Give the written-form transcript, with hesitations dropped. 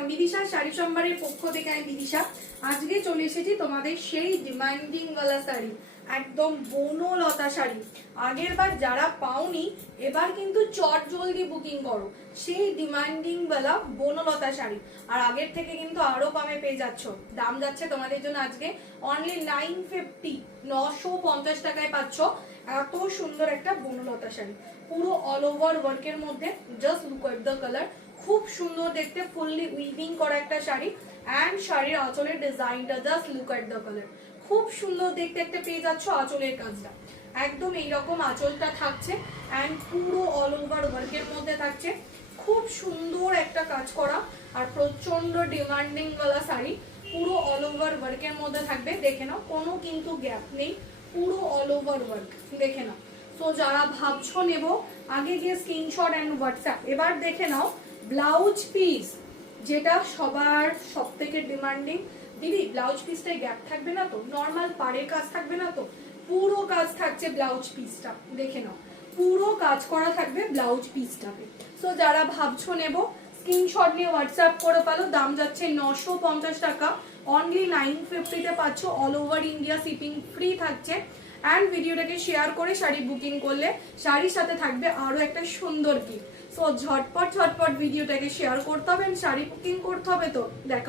Everyone, Bidisha sari সম্ভারের পক্ষ থেকে আমি বিদিশা। আজকে চলে এসেছি তোমাদের সেই ডিমান্ডিং ওয়ালা শাড়ি, একদম বনলতা শাড়ি। আগের বার যারা পাওনি এবার কিন্তু চট জলদি বুকিং করো, সেই ডিমান্ডিং ওয়ালা বনলতা শাড়ি। আর আগের থেকে কিন্তু আরো কমে পেয়ে যাচ্ছ। দাম যাচ্ছে তোমাদের জন্য আজকে অনলি 950, 950 টাকায় পাচ্ছ এত সুন্দর একটা বনলতা শাড়ি, পুরো অল ওভার ওয়ার্কের মধ্যে। Just look at the colour, খুব সুন্দর দেখতে, ফুললি উইভিং করা একটা শাড়ি। অ্যান্ড শাড়ির আঁচলের ডিজাইনটা just look at the colour, খুব সুন্দর দেখতে একটা পেয়ে যাচ্ছ। আঁচলের কাজটা একদম এইরকম আঁচলটা থাকছে, অ্যান্ড পুরো অল ওভার ওয়ার্কের মধ্যে থাকছে। খুব সুন্দর একটা কাজ করা আর প্রচন্ড ডিমান্ডিং ওয়ালা শাড়ি, পুরো অল ওভার ওয়ার্কের মধ্যে থাকবে। দেখে নাও, কোনো কিন্তু গ্যাপ নেই, পুরো অল ওভার ওয়ার্ক দেখে নাও। তো যারা ভাবছো নেব, আগে গিয়ে স্ক্রিনশট অ্যান্ড হোয়াটসঅ্যাপ। এবার দেখে নাও ব্লাউজ পিস, যেটা সবার সব থেকে ডিমান্ডিং। দিদি ব্লাউজ পিসটাই গ্যাপ থাকবে না তো, নর্মাল পাড়ের কাজ থাকবে না তো? পুরো কাজ থাকছে ব্লাউজ পিসটা, দেখে নাও পুরো কাজ করা থাকবে ব্লাউজ পিসটাকে। সো যারা ভাবছো নেব, স্ক্রিনশট নিয়ে হোয়াটসঅ্যাপ করে পালো। দাম যাচ্ছে 950 টাকা, অনলি 950-তে পাচ্ছ। All over India shipping free থাকছে। অ্যান্ড ভিডিওটাকে শেয়ার করে শাড়ি বুকিং করলে শাড়ির সাথে থাকবে আরো একটা সুন্দর গিফট। সো ঝটপট ভিডিওটাকে শেয়ার করতে হবে, শাড়ি বুকিং করতে হবে। তো দেখা